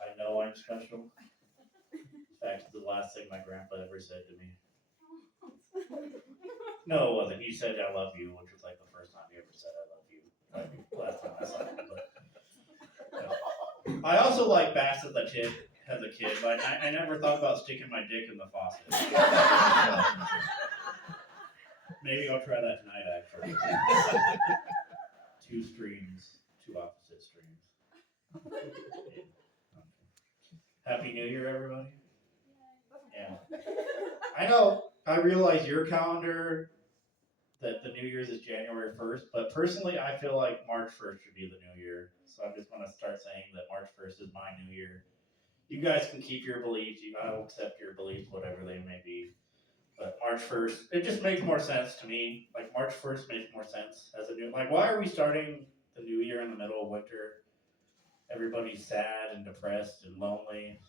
I know I'm special. In fact, the last thing my grandpa ever said to me. No, it wasn't. He said "I love you," which was like the first time he ever said "I love you." Like last time I saw him. But I also like bass as a kid. Like I never thought about sticking my dick in the faucet. Maybe I'll try that tonight. Actually, two streams, two opposite streams. Happy New Year, everybody. Yeah. I know. I realize your calendar that the New Year's is January 1st, but personally, I feel like March 1st should be the New Year. So I'm just going to start saying that March 1st is my New Year. You guys can keep your beliefs. I will accept your beliefs, whatever they may be. But March 1st, it just makes more sense to me. Like March 1st makes more sense as a new. Like, why are we starting the New Year in the middle of winter? Everybody's sad and depressed and lonely.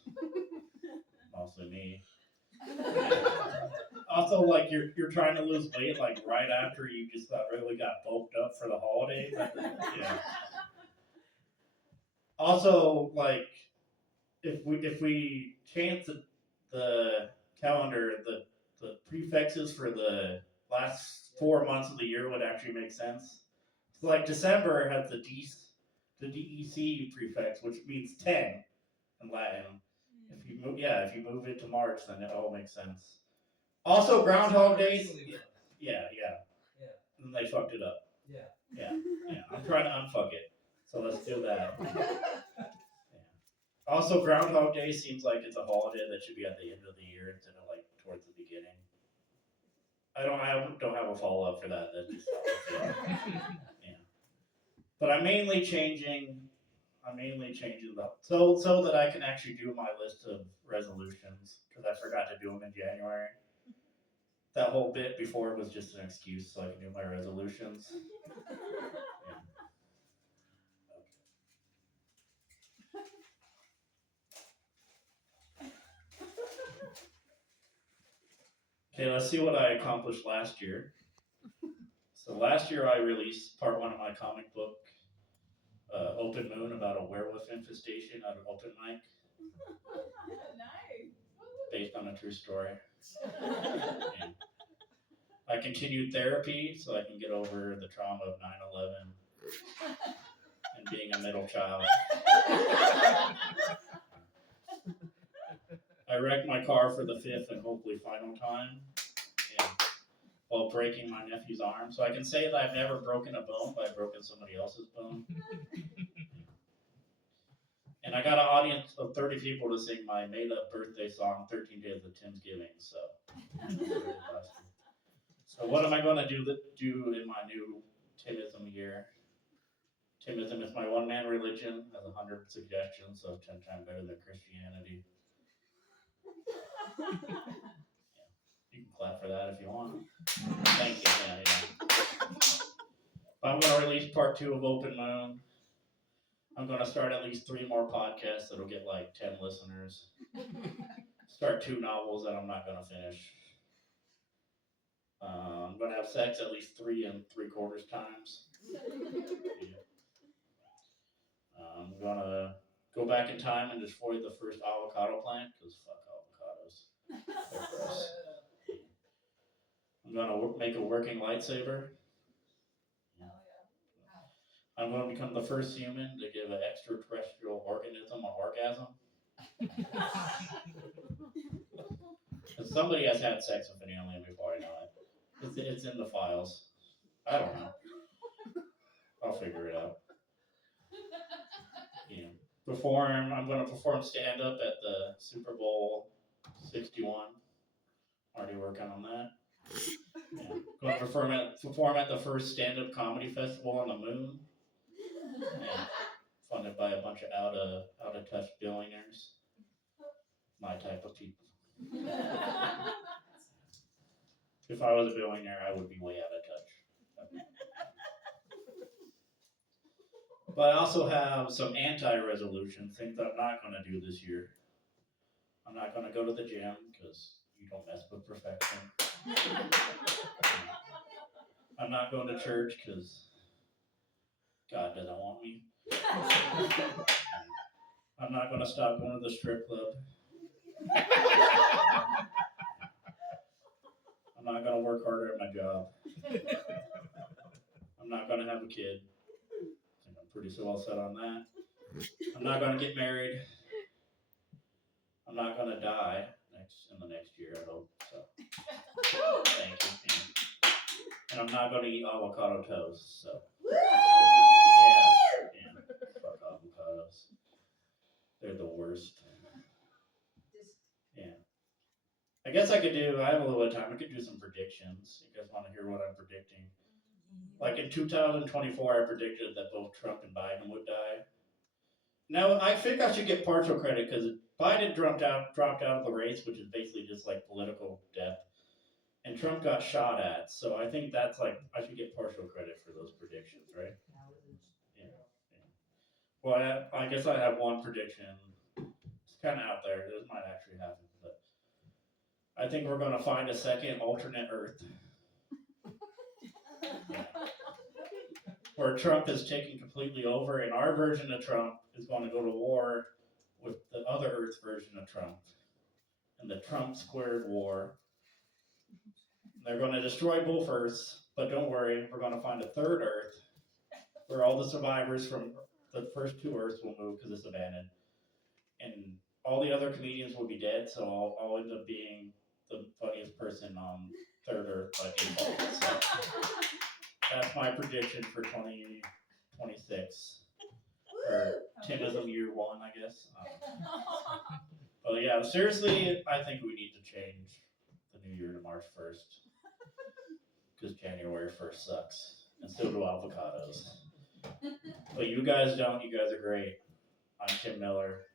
Mostly me. Also, like you're trying to lose weight, like right after you just really got bulked up for the holidays. Yeah. Also, like if we change the calendar, the prefixes for the last 4 months of the year would actually make sense. So like December has the DEC prefix, which means 10 in Latin. If you move it to March, then it all makes sense. Also, Groundhog Days. Yeah. And they fucked it up. Yeah. I'm trying to unfuck it. So let's do that. Yeah. Also, Groundhog Day seems like it's a holiday that should be at the end of the year instead of like towards the beginning. I don't have a follow up for that. That's just yeah. But I'm mainly changing so that I can actually do my list of resolutions because I forgot to do them in January. That whole bit before was just an excuse so I can do my resolutions. Yeah. Okay, let's see what I accomplished last year. So last year I released part one of my comic book, Open Moon, about a werewolf infestation at an open mic. Nice. Based on a true story. Yeah. I continued therapy so I can get over the trauma of 9/11 and being a middle child. I wrecked my car for the fifth and hopefully final time. Yeah. While breaking my nephew's arm. So I can say that I've never broken a bone, but I've broken somebody else's bone. And I got an audience of 30 people to sing my made-up birthday song, 13 Days of Tim's Giving. So what am I going to do in my new Timism year? Timism is my one-man religion, has 100 suggestions, so 10 times better than Christianity. Yeah. You can clap for that if you want. Thank you. Yeah. But I'm going to release part 2 of Open Moon. I'm going to start at least 3 more podcasts that'll get like 10 listeners. Start 2 novels that I'm not going to finish. I'm going to have sex at least 3 3/4 times. Yeah. I'm going to go back in time and destroy the first avocado plant, because fuck avocados. They're gross. I'm going to make a working lightsaber. I'm going to become the first human to give an extraterrestrial organism an orgasm. Because somebody has had sex with an alien before I know it. It's in the files. I don't know. I'll figure it out. Yeah. I'm going to perform stand-up at the Super Bowl 61. Already working on that. Yeah. Going to perform at the first stand-up comedy festival on the moon. Yeah. Funded by a bunch of out of touch billionaires. My type of people. If I was a billionaire, I would be way out of touch. But I also have some anti-resolution things I'm not going to do this year. I'm not going to go to the gym because you don't mess with perfection. I'm not going to church because God doesn't want me. I'm not going to stop going to the strip club. I'm not going to work harder at my job. I'm not going to have a kid. I think I'm pretty well set on that. I'm not going to get married. I'm not going to die in the next year, I hope. So, thank you. And I'm not going to eat avocado toast. So, yeah, fuck avocados. They're the worst. Yeah. I guess I have a little bit of time. I could do some predictions. You guys want to hear what I'm predicting? Like in 2024, I predicted that both Trump and Biden would die. Now, I think I should get partial credit because Biden dropped out of the race, which is basically just like political death. And Trump got shot at. So I think that's like, I should get partial credit for those predictions, right? Yeah. Well, I guess I have one prediction. It's kind of out there. This might actually happen. But I think we're going to find a second alternate Earth. Where Trump is taking completely over, and our version of Trump is going to go to war with the other Earth version of Trump, and the Trump squared war. They're going to destroy both Earths, but don't worry, we're going to find a third Earth where all the survivors from the first two Earths will move because it's abandoned, and all the other comedians will be dead. So I'll end up being the funniest person on third Earth by default. So that's my prediction for 2026. Or Timism year one, I guess. But yeah, seriously, I think we need to change the new year to March 1st. Because January 1st sucks. And so do avocados. But you guys don't. You guys are great. I'm Tim Miller.